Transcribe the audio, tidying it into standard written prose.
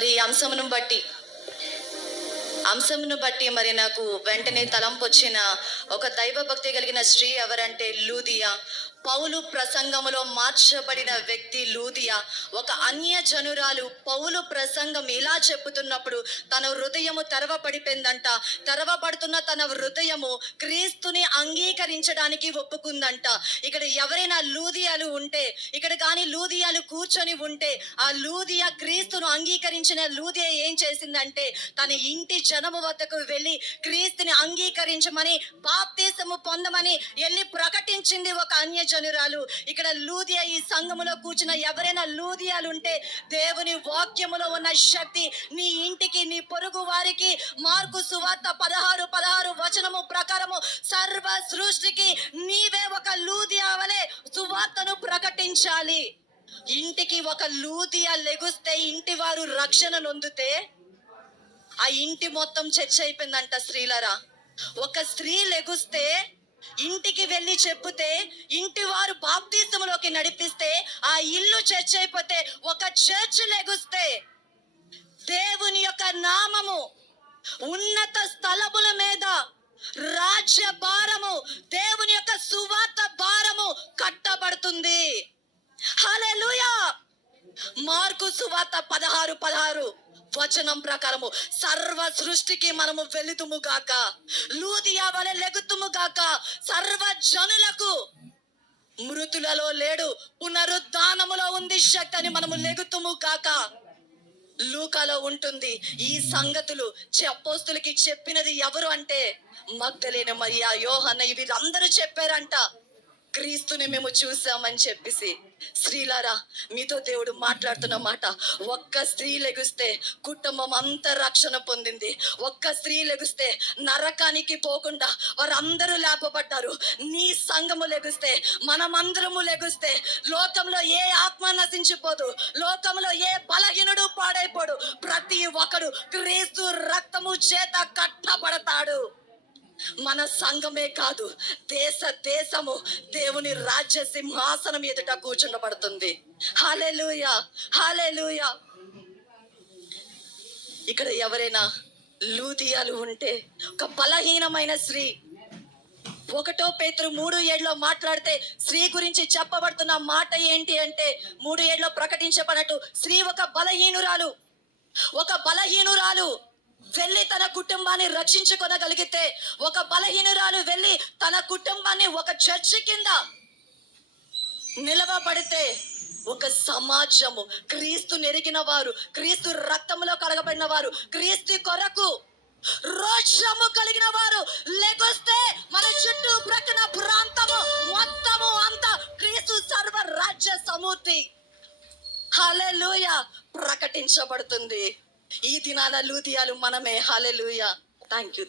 మరి ఈ అంశమును బట్టి మరి నాకు వెంటనే తలంపు వచ్చిన ఒక దైవభక్తి కలిగిన స్త్రీ ఎవరంటే లూదియా. పౌలు ప్రసంగములో మార్చబడిన వ్యక్తి లూదియా. ఒక అన్య జనురాలు పౌలు ప్రసంగం ఇలా చెప్పుతున్నప్పుడు తన హృదయము తెరవబడిపోయిందంట. తెరవబడుతున్న తన హృదయము క్రీస్తుని అంగీకరించడానికి ఒప్పుకుందంట. ఇక్కడ ఎవరైనా లూదియాలు ఉంటే, ఇక్కడ కానీ లూదియాలు కూర్చొని ఉంటే, ఆ లూదియా క్రీస్తును అంగీకరించిన లూదియా ఏం చేసిందంటే తన ఇంటి జనము వద్దకు వెళ్ళి క్రీస్తుని అంగీకరించమని, బాప్తిసము పొందమని వెళ్ళి ప్రకటించింది ఒక అన్య జనురాలు. ఇక్కడ లూదియా, ఈ సంఘములో కూర్చున్న ఎవరైనా లూదియాలు ఉంటే, దేవుని వాక్యములో ఉన్న శక్తి నీ ఇంటికి, నీ పొరుగు వారికి, మార్కు సువార్త 16:16 వచనము ప్రకారము సర్వ సృష్టికి నీవే ఒక లూదియా వలె సువార్తను ప్రకటించాలి. ఇంటికి ఒక లూదియా లెగుస్తే, ఇంటి వారు రక్షణ నొందితే ఆ ఇంటి మొత్తం చర్చ అయిపోయిందంట. స్త్రీలరా, ఒక స్త్రీ లెగుస్తే, ఇంటికి వెళ్ళి చెప్పుతే, ఇంటి వారు బాప్తిసములోకి నడిపిస్తే ఆ ఇల్లు చర్చ్ అయిపోతే, ఒక చర్చ్ లెగుస్తే దేవుని యొక్క నామము ఉన్నత స్థలముల మీద రాజ్య భారము, దేవుని యొక్క సువార్త భారము కట్టబడుతుంది. హల్లెలూయా. మార్కు సువార్త 16:16 వచనం ప్రకారము సర్వ సృష్టికి మనము వెళుతుము గాక, లూదియా వలె లెగుతుము గాక, సర్వ జనులకు మృతులలో లేడు, పునరుద్ధానములో ఉంది శక్తి అని మనము లెగుతుము గాక. లూకాలో ఉంటుంది. ఈ సంగతులు అపోస్తలులకి చెప్పినది ఎవరు అంటే మగ్దలేనే మరియా, యోహన్న, వీరందరూ చెప్పారంట క్రీస్తుని మేము చూసామని చెప్పేసి. స్త్రీలారా, మీతో దేవుడు మాట్లాడుతున్న మాట, ఒక్క స్త్రీ లెగుస్తే కుటుంబం అంతా రక్షణ పొందింది. ఒక్క స్త్రీ లెగుస్తే నరకానికి పోకుండా వారందరూ లేపబడ్డారు. నీ సంఘము లెగుస్తే, మనమందరము లెగుస్తే లోకంలో ఏ ఆత్మ నశించిపోదు, లోకంలో ఏ బలహీనుడు పాడైపోడు. ప్రతి ఒక్కడు క్రీస్తు రక్తము చేత కట్టబడతాడు. మన సంఘమే కాదు, దేశము దేవుని రాజ్య సింహాసనం ఎదుట కూర్చుండబడుతుంది. హల్లెలూయా, హల్లెలూయా. ఇక్కడ ఎవరైనా లూదియాలు ఉంటే, ఒక బలహీనమైన స్త్రీ, 1 పేతురు 3:7 మాట్లాడితే స్త్రీ గురించి చెప్పబడుతున్న మాట ఏంటి అంటే, 3:7 ప్రకటించబడినట్టు స్త్రీ ఒక బలహీనురాలు వెళ్ళి తన కుటుంబాన్ని రక్షించుకొనగలిగితే, ఒక బలహీనురాలు వెళ్ళి తన కుటుంబాన్ని ఒక చర్చి కింద నిలవబడితే, ఒక సమాజము క్రీస్తు నెరిగిన వారు, క్రీస్తు రక్తములో కడగబడిన వారు, క్రీస్తు కొరకు రోషము కలిగిన వారు లెగొస్తే మన చుట్టూ ప్రక్కన ప్రాంతము మొత్తము అంతా క్రీస్తు సర్వ రాజ్య సమూర్తి హల్లెలూయా ప్రకటించబడుతుంది. ఈ దినాన లూదియాలు మనమే. హల్లెలూయా. Thank you.